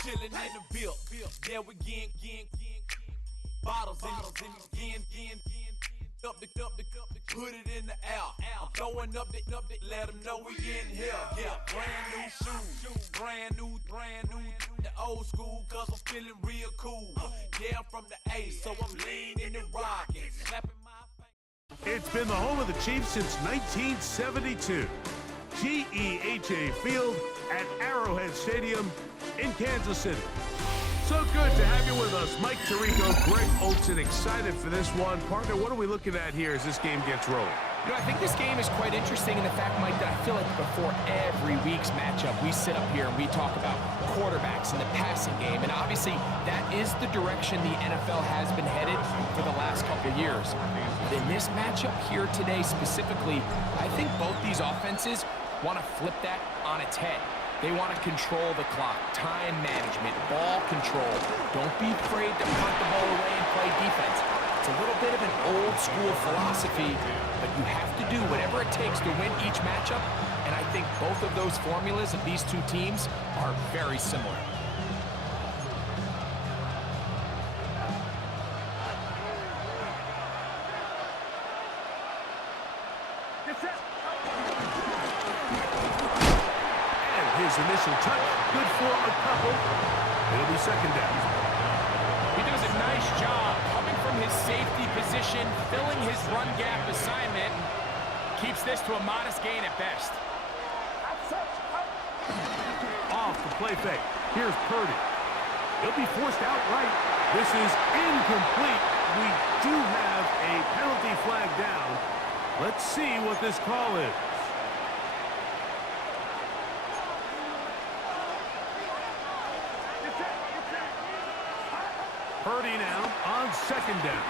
chillin' in the bill. Yeah, we getting bottles in again. Up the put it in the air. I'm throwing up the, let them know we in here. Yeah, brand new shoes, brand new. The old school, cause I'm feeling real cool. Yeah, I'm from the A, so I'm leaning and rocking, slapping my face. It's been the home of the Chiefs since 1972. GEHA Field at Arrowhead Stadium in Kansas City. So good to have you with us. Mike Tirico, Greg Olson, excited for this one. Partner, what are we looking at here as this game gets rolling? You know, I think this game is quite interesting in the fact, Mike, that I feel like before every week's matchup, we sit up here and we talk about quarterbacks and the passing game. And obviously, that is the direction the NFL has been headed for the last couple of years. But in this matchup here today specifically, I think both these offenses want to flip that on its head. They want to control the clock, time management, ball control. Don't be afraid to punt the ball away and play defense. It's a little bit of an old school philosophy, but you have to do whatever it takes to win each matchup, and I think both of those formulas of these two teams are very similar. His initial touch, good for a couple. It'll be second down. He does a nice job coming from his safety position, filling his run gap assignment, keeps this to a modest gain at best. Off the play fake. Here's Purdy. He'll be forced outright. This is incomplete. We do have a penalty flag down. Let's see what this call is. Purdy now on second down.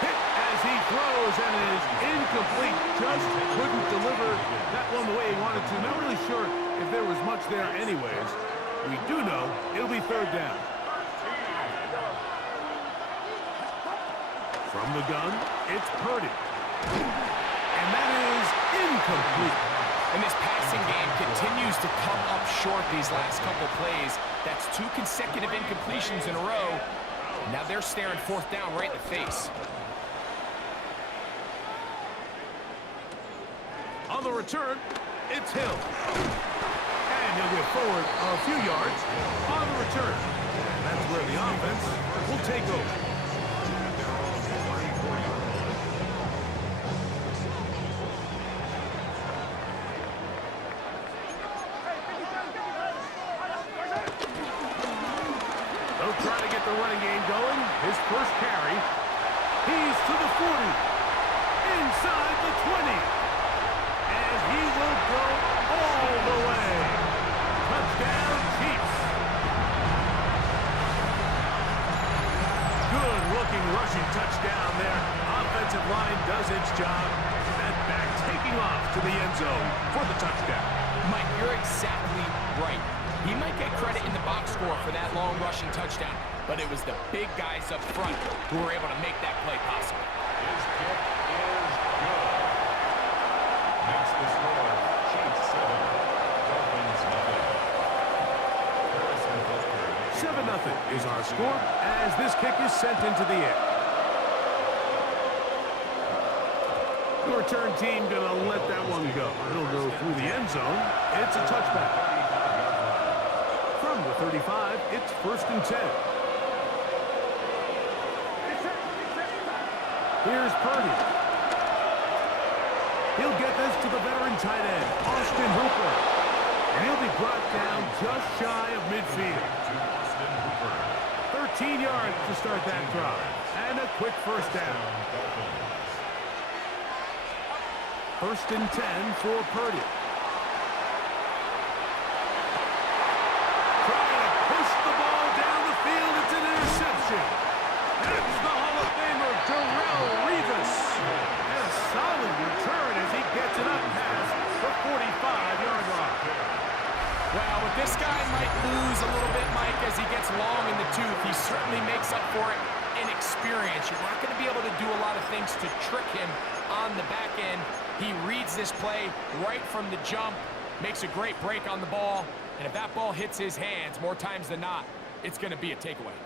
Hit as he throws and it is incomplete. Just couldn't deliver that one the way he wanted to. Not really sure if there was much there anyways. We do know it'll be third down. From the gun, it's Purdy. And that is incomplete. And this passing game continues to come up short these last couple plays. That's 2 consecutive incompletions in a row. Now they're staring fourth down right in the face. On the return, it's Hill. And he'll get forward a few yards on the return. And that's where the offense will take over. Trying to get the running game going. His first carry. He's to the 40. Inside the 20. And he will go all the way. Touchdown, Chiefs. Good looking rushing touchdown there. Offensive line does its job. That back taking off to the end zone for the touchdown. Mike, you're exactly right. He might get credit in the box score for that long rushing touchdown, but it was the big guys up front who were able to make that play possible. His kick is good. That's the score. Chiefs 7, Dolphins 7-0 nothing. is our score as this kick is sent into the air. The return team gonna let that one go. It'll go through the end zone. It's a touchback. From the 35, it's 1st and 10. Here's Purdy. He'll get this to the veteran tight end, Austin Hooper. And he'll be brought down just shy of midfield. 13 yards to start that drive. And a quick first down. 1st and 10 for Purdy. Trying to push the ball down the field. It's an interception. That's the Hall of Famer, Darrelle Revis. And a solid return as he gets it up past the 45-yard line. Well, but this guy might lose a little bit, Mike, as he gets long in the tooth. He certainly makes up for it in experience. You're not going to be able to do a lot of things to trick him on the back end. He reads this play right from the jump, Makes a great break on the ball, and if that ball hits his hands more times than not, it's going to be a takeaway.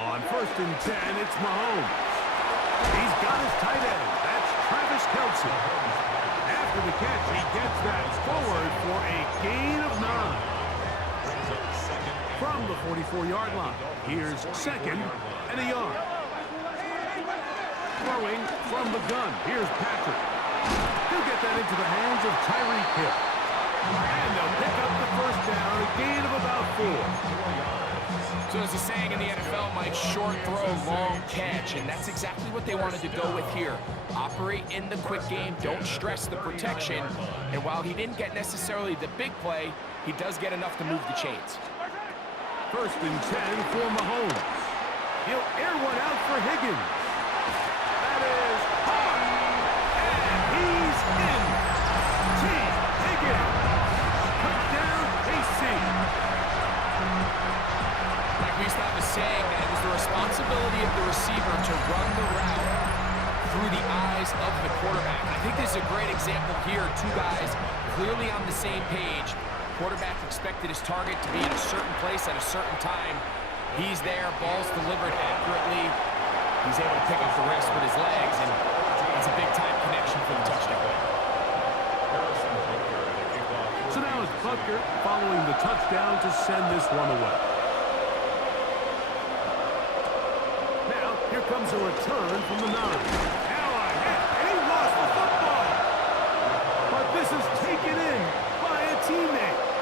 On 1st and 10, it's Mahomes. He's got his tight end. That's Travis Kelce. After the catch, he gets that forward for a gain of 9. From the 44-yard line, here's 2nd and a yard. Throwing from the gun, here's Patrick. He'll get that into the hands of Tyreek Hill. And they'll pick up the 1st down, a gain of about 4. So as the saying in the NFL, Mike, short throw, long catch, and that's exactly what they wanted to go with here. Operate in the quick game, don't stress the protection, and while he didn't get necessarily the big play, he does get enough to move the chains. 1st and 10 for Mahomes. He'll air one out for Higgins. That is hot, and he's in. T. Higgins. Touchdown, KC. Like we used to have a saying that it was the responsibility of the receiver to run the route through the eyes of the quarterback. I think this is a great example here. Two guys clearly on the same page. Quarterback expected his target to be in a certain place at a certain time. He's there, ball's delivered accurately. He's able to pick up the rest with his legs, and it's a big-time connection for the touchdown. So now it's Butker following the touchdown to send this one away. Now, here comes a return from the 9. Now a hit, and he lost the football. But this is taken in by a teammate.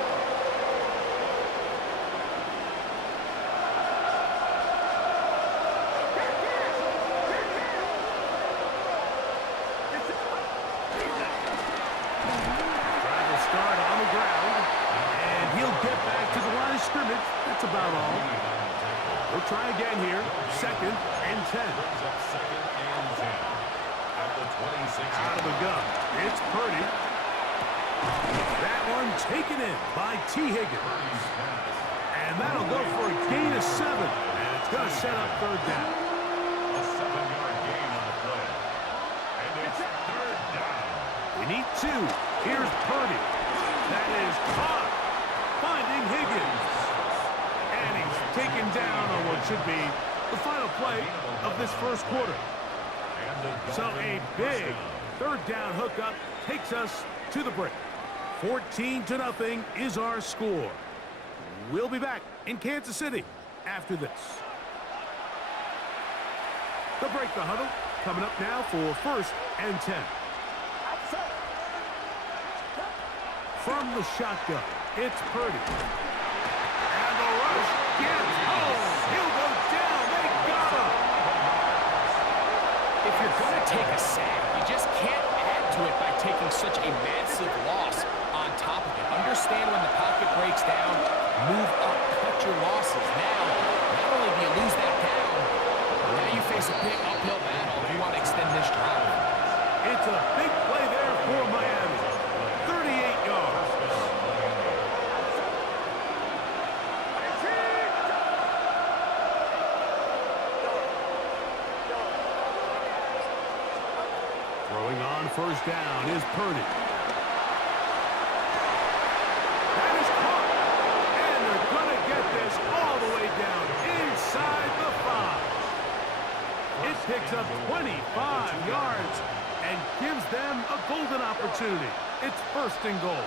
Scrimmage, that's about all. We'll try again here. 2nd and 10. Out of the gun, it's Purdy. That one taken in by T. Higgins. And that'll go for a gain of 7. And it's going to set up 3rd down. A 7-yard gain on the play. And it's 3rd down. We need 2. Here's Purdy. That is caught. Finding Higgins. And he's taken down on what should be the final play of this 1st quarter. So a big 3rd down hookup takes us to the break. 14-0 is our score. We'll be back in Kansas City after this. The break, the huddle, coming up now for 1st and 10. From the shotgun, it's Purdy. And the rush gets home. He'll go down. They got him. If you're going to take a sack, you just can't add to it by taking such a massive loss on top of it. Understand when the pocket breaks down, move up, cut your losses. Now, not only do you lose that down, but now you face a big uphill battle if you want to extend this drive. It's a big play there for Miami. 38 yards. Throwing on 1st down is Purdy. That is caught. And they're going to get this all the way down inside the 5. It picks up 25 yards and gives them a golden opportunity. It's 1st and goal.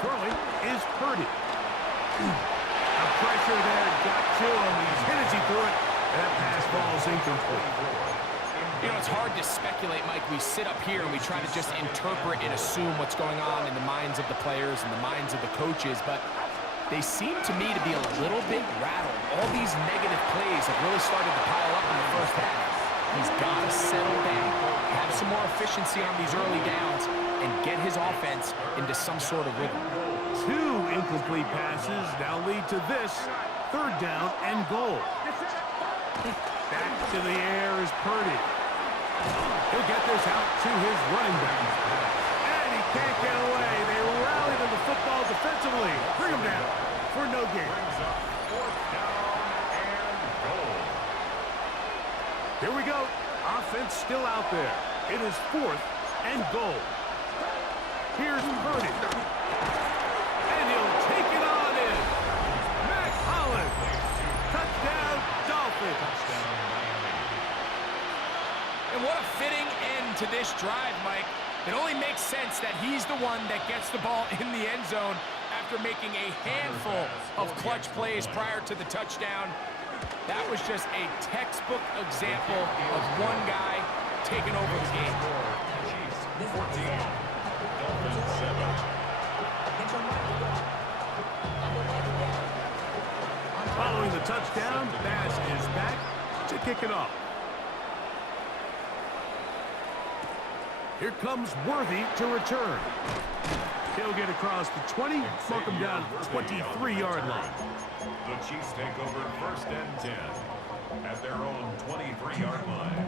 Throwing is Purdy. The pressure there got to him. He's hit as he threw it. And that pass falls incomplete. You know, it's hard to speculate, Mike. We sit up here and we try to just interpret and assume what's going on in the minds of the players and the minds of the coaches, but they seem to me to be a little bit rattled. All these negative plays have really started to pile up in the 1st half. He's got to settle down, have some more efficiency on these early downs, and get his offense into some sort of rhythm. 2 incomplete passes now lead to this 3rd down and goal. Back to the air is Purdy. He'll get this out to his running back. And he can't get away. They rallied on the football defensively. Bring him down. for no gain. Brings up 4th down and goal. Here we go. Offense still out there. It is 4th and goal. Here's Purdy. And he'll take it on in. Mac Hollins. Touchdown, Dolphins. And what a fitting end to this drive, Mike. It only makes sense that he's the one that gets the ball in the end zone after making a handful of clutch plays prior to the touchdown. That was just a textbook example of one guy taking over the game. Chiefs 14, Dolphins 7. Following the touchdown, Bass is back to kick it off. Here comes Worthy to return. He'll get across the 20, mark him down 23-yard line. The Chiefs take over 1st and 10 at their own 23-yard line.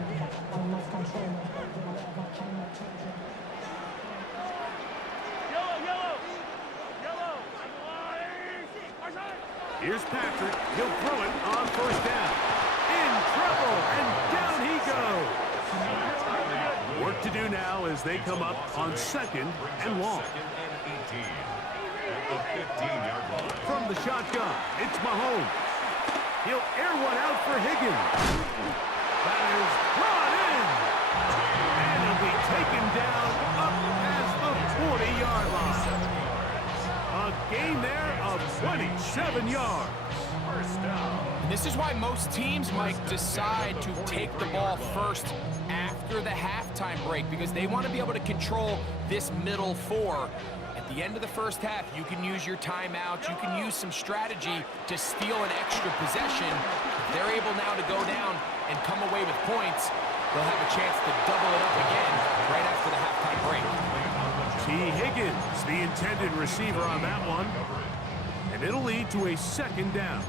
Here's Patrick. He'll throw it on 1st down. In trouble, and down he goes. Work to do now as they come up on 2nd and long. 2nd and 18 at the 15-yard line. From the shotgun, it's Mahomes. He'll air one out for Higgins. That is brought in. And he'll be taken down up past the 40-yard line. A gain there of 27 yards. First down. And this is why most teams, Mike, decide to take the ball first after the halftime break, because they want to be able to control this middle four. At the end of the first half, you can use your timeouts, you can use some strategy to steal an extra possession. If they're able now to go down and come away with points, they'll have a chance to double it up again right after the halftime break. T. Higgins, the intended receiver on that one. And it'll lead to a 2nd down.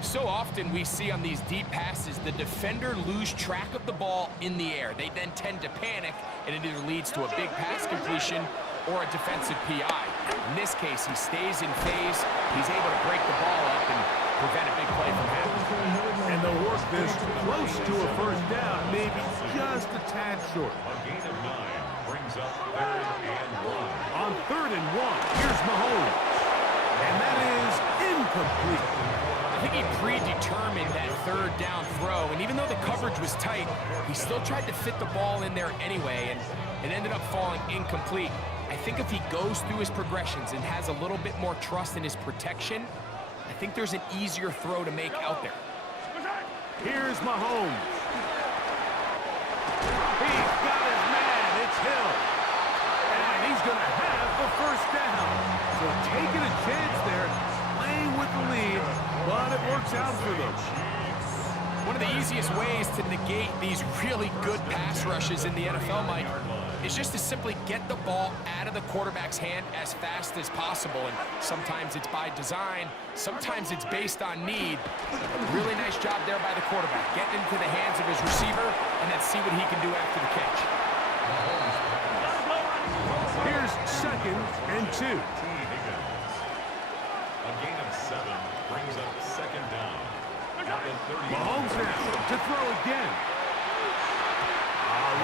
So often we see on these deep passes, the defender lose track of the ball in the air. They then tend to panic, and it either leads to a big pass completion or a defensive PI. In this case, he stays in phase. He's able to break the ball up and prevent a big play from happening. And they'll work this close to a 1st down, maybe just a tad short. A gain of 9 brings up 3rd and 1. On 3rd and 1, here's Mahomes. And that is incomplete. I think he predetermined that 3rd down throw, and even though the coverage was tight, he still tried to fit the ball in there anyway, and it ended up falling incomplete. I think if he goes through his progressions and has a little bit more trust in his protection, I think there's an easier throw to make out there. Here's Mahomes. He's got his man. It's Hill. And he's going to have the 1st down. So taking a chance there, playing with the lead, but it works out for them. One of the easiest ways to negate these really good pass rushes in the NFL, Mike, is just to simply get the ball out of the quarterback's hand as fast as possible. And sometimes it's by design, sometimes it's based on need. Really nice job there by the quarterback, getting into the hands of his receiver and then see what he can do after the catch. Here's 2nd and 2. A gain of 7 brings up 2nd down. Mahomes now to throw again.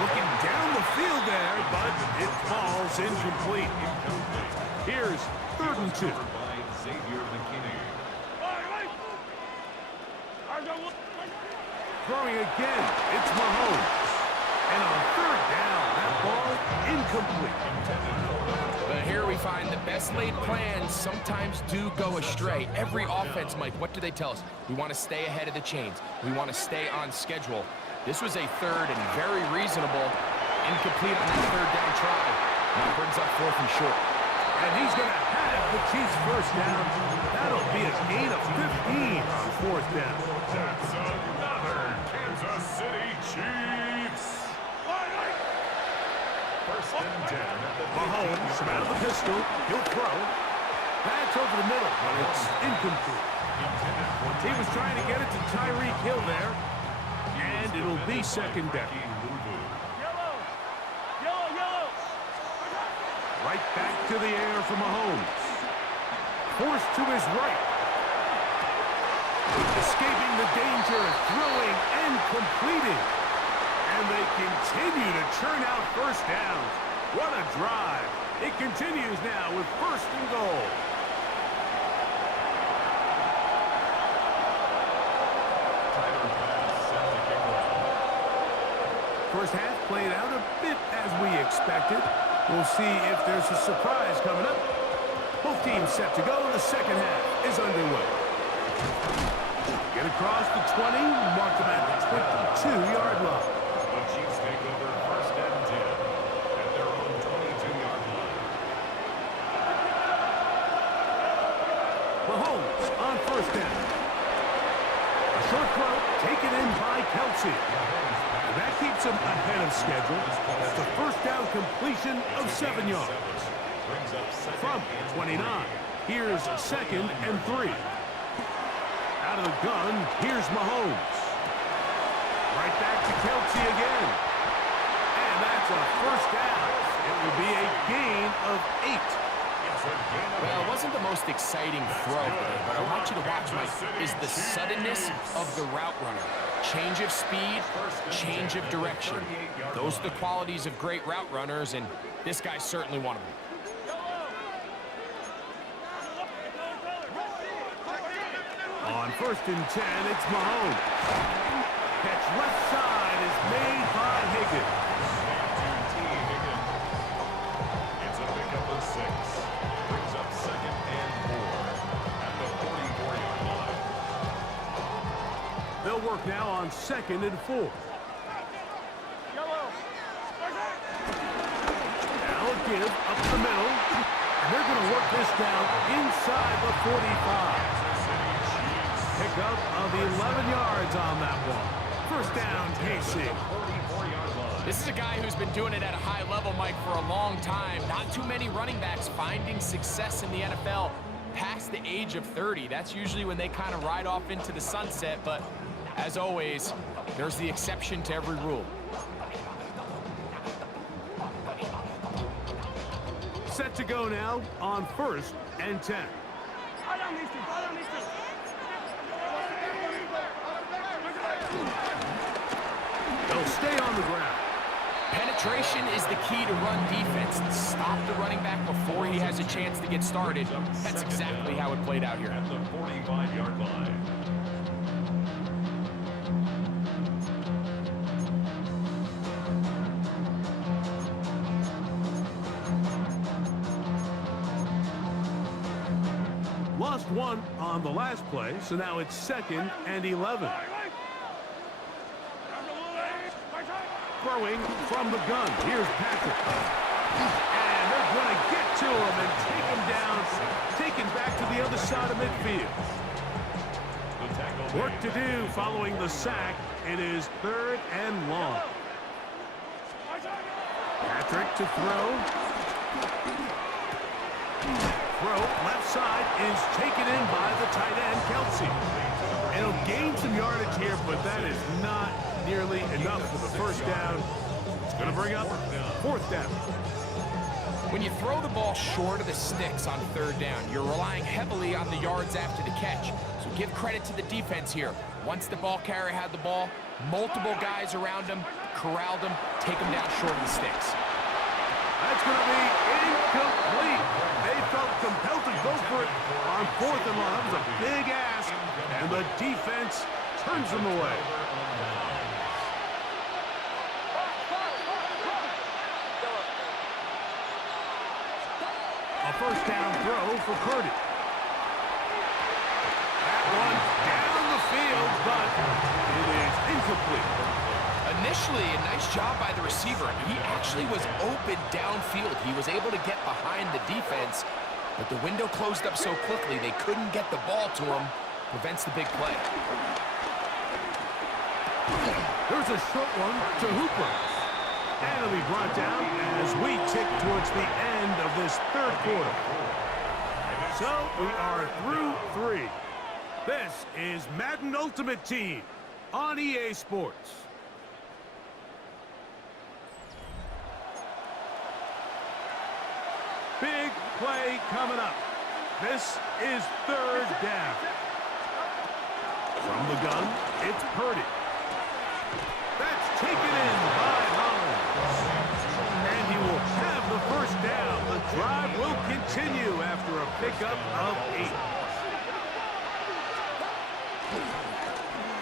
Looking down the field there, but it falls incomplete. Here's 3rd and 2. Throwing again, it's Mahomes. And on 3rd down, that ball incomplete. But here we find the best laid plans sometimes do go astray. Every offense, Mike, what do they tell us? We want to stay ahead of the chains. We want to stay on schedule. This was a 3rd and very reasonable, incomplete on that 3rd down try. Now brings up 4th and short. And he's going to have the Chiefs' 1st down. That'll be a gain of 15 on 4th down. That's another Kansas City Chiefs. 1st and 10 at the Mahomes out of the pistol. He'll throw. That's over the middle, but it's incomplete. He was trying to get it to Tyreek Hill there. And it'll be 2nd down. Right back to the air for Mahomes. forced to his right. Escaping the danger, throwing and completing. And they continue to churn out first downs. What a drive. It continues now with first and goal. First half played out a bit as we expected. We'll see if there's a surprise coming up. Both teams set to go. The second half is underway. Get across the 20, mark them at the 22-yard line. The Chiefs take over first and 10 at their own 22-yard line. Mahomes on first down. A short throw taken in by Kelsey. And that keeps him ahead of schedule. That's a first down completion of 7 yards. From 29, here's second and 3. Out of the gun, here's Mahomes. Right back to Kelsey again. And that's a first down. It will be a gain of 8. Well, it wasn't the most exciting throw today, but I want you to watch, Mike, is the suddenness of the route runner. Change of speed, change of direction. Those are the qualities of great route runners, and this guy's certainly one of them. On first and 10, it's Mahomes. Catch left side is made by Higgins. It's a pickup of 6. Brings up second and 4 at the 44-yard line. They'll work now on second and 4. Now a give up the middle. And they're going to work this down inside the 45. Pick up of 11 yards on that one. First down, KC. This is a guy who's been doing it at a high level, Mike, for a long time. Not too many running backs finding success in the NFL past the age of 30. That's usually when they kind of ride off into the sunset, but as always, there's the exception to every rule. Set to go now on first and 10. They'll stay on the ground. Penetration is the key to run defense. Stop the running back before he has a chance to get started. That's exactly how it played out here. At the 45-yard line. Lost one on the last play, so now it's second and 11. Throwing from the gun. Here's Patrick. And they're going to get to him and take him down, taken back to the other side of midfield. Work to do following the sack. It is third and long. Patrick to throw. Throw left side is taken in by the tight end, Kelsey. It'll gain some yardage here, but that is not nearly enough for the first down. It's going to bring up fourth down. When you throw the ball short of the sticks on third down, you're relying heavily on the yards after the catch. So give credit to the defense here. Once the ball carrier had the ball, multiple guys around him, corralled him, take him down short of the sticks. That's going to be incomplete. They felt compelled to go for it on fourth and long. That was a big ask, and the defense turns them away. A first down throw for Purdy. That one down the field, but it is incomplete. Initially, a nice job by the receiver. He actually was open downfield. He was able to get behind the defense, but the window closed up so quickly they couldn't get the ball to him. Prevents the big play. There's a short one to Hooper. And it'll be brought down as we tick towards the end of this third quarter. So we are through 3. This is Madden Ultimate Team on EA Sports. Big play coming up. This is third down. From the gun, it's Purdy. That's taken in by Holland. And he will have the first down. The drive will continue after a pickup of 8.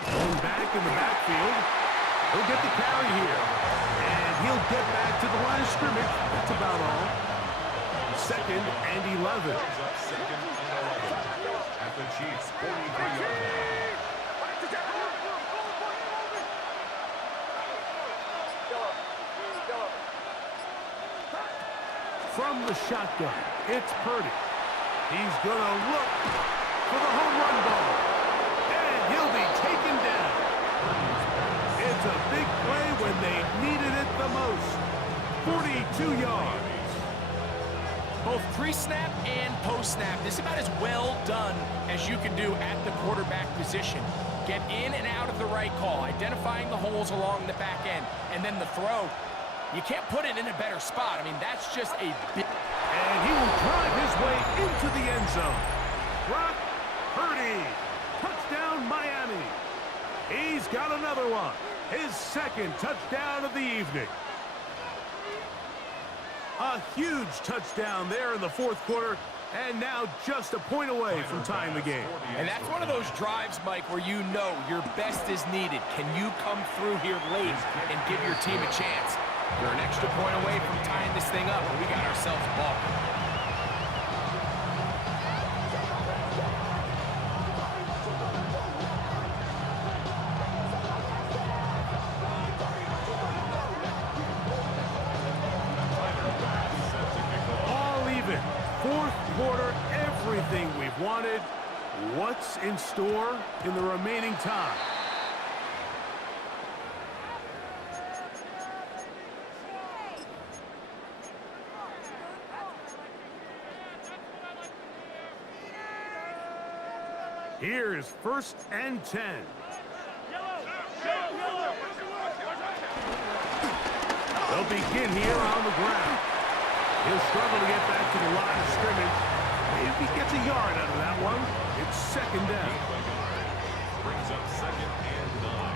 Going back in the backfield. He'll get the carry here. And he'll get back to the line of scrimmage. That's about all. Second and 11. Second and 11 at the Chiefs' 43-yard line. From the shotgun, it's Purdy. He's going to look for the home run ball. And he'll be taken down. It's a big play when they needed it the most. 42 yards. Both pre-snap and post-snap, this is about as well done as you can do at the quarterback position. Get in and out of the right call, identifying the holes along the back end, and then the throw. You can't put it in a better spot. I mean, that's just a big... And he will drive his way into the end zone. Brock Purdy. Touchdown, Miami. He's got another one. His second touchdown of the evening. A huge touchdown there in the fourth quarter, and now just a point away from tying the game. And that's one of those drives, Mike, where you know your best is needed. Can you come through here late and give your team a chance? You're an extra point away from tying this thing up, and we got ourselves a ball. All even. Fourth quarter, everything we've wanted. What's in store in the remaining time? Here's first and 10. They'll begin here on the ground. He'll struggle to get back to the line of scrimmage. Maybe he gets a yard out of that one. It's second down. Brings up second and 9.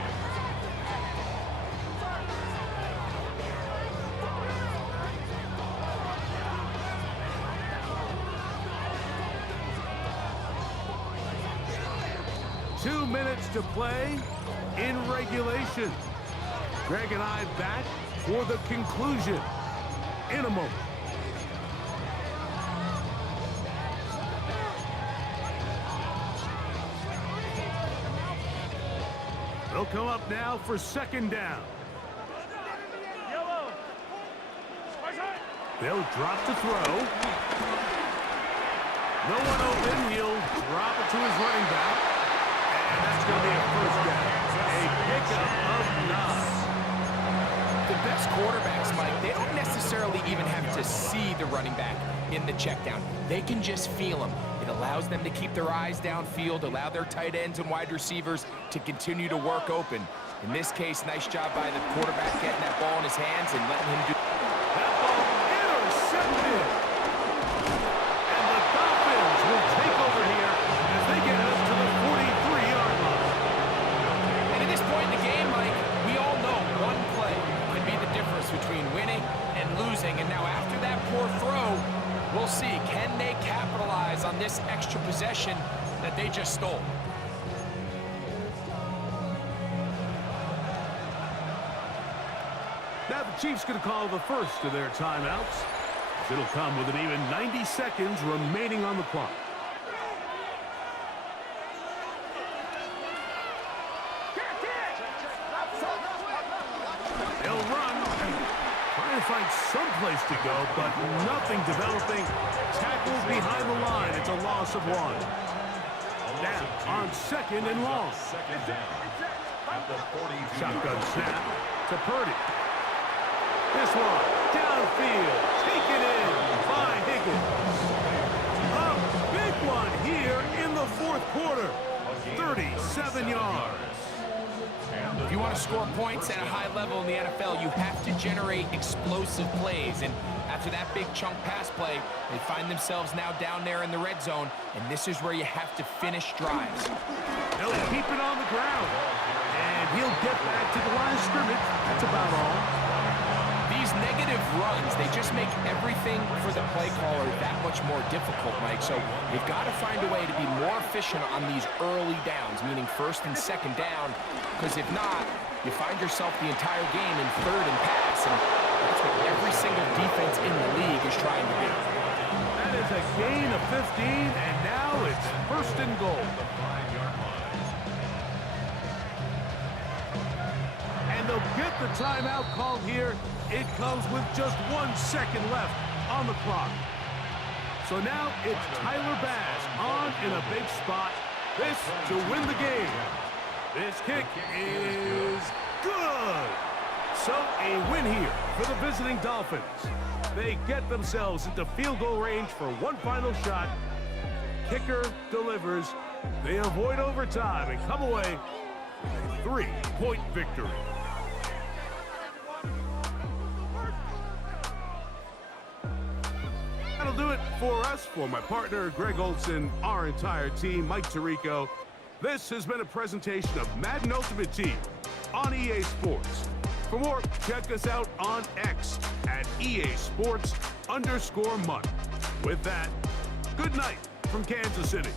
Two minutes to play in regulation. Greg and I back for the conclusion in a moment. They'll come up now for second down. They'll drop to throw. No one open. He'll drop it to his running back. And that's going to be a first down. A pickup of 9. The best quarterbacks, Mike, they don't necessarily even have to see the running back in the check down. They can just feel him. It allows them to keep their eyes downfield, allow their tight ends and wide receivers to continue to work open. In this case, nice job by the quarterback getting that ball in his hands and letting him do. That ball intercepted. And the Dolphins will take over here as they get up to the 43-yard line. And at this point in the game, Mike, we all know one play can be the difference between winning and losing. And now after that poor throw, we'll see, can they capitalize on this extra possession that they just stole? Now the Chiefs going to call the first of their timeouts. It'll come with an even 90 seconds remaining on the clock. They'll run. Trying to find some place to go, but nothing developing. Tackled behind the line. It's a loss of 1. Now on second and long. Second down at the 42. Shotgun snap to Purdy. This one downfield. Taken in by Higgins. A big one here in the fourth quarter. 37 yards. If you want to score points at a high level in the NFL, you have to generate explosive plays. And After that big chunk pass play, they find themselves now down there in the red zone, and this is where you have to finish drives. They'll keep it on the ground, and he'll get back to the line of scrimmage. That's about all. These negative runs, they just make everything for the play caller that much more difficult, Mike. So you've got to find a way to be more efficient on these early downs, meaning first and second down, because if not, you find yourself the entire game in third and pass, and that's what every single defense in the league is trying to do. That is a gain of 15, and now it's first and goal. And they'll get the timeout called here. It comes with just 1 second left on the clock. So now it's Tyler Bass on in a big spot. This to win the game. This kick is good. So a win here for the visiting Dolphins. They get themselves into field goal range for one final shot. Kicker delivers. They avoid overtime and come away with a 3-point victory. That'll do it for us. For my partner, Greg Olson, our entire team, Mike Tirico, this has been a presentation of Madden Ultimate Team on EA Sports. For more, check us out on X at EA Sports_month. With that, good night from Kansas City.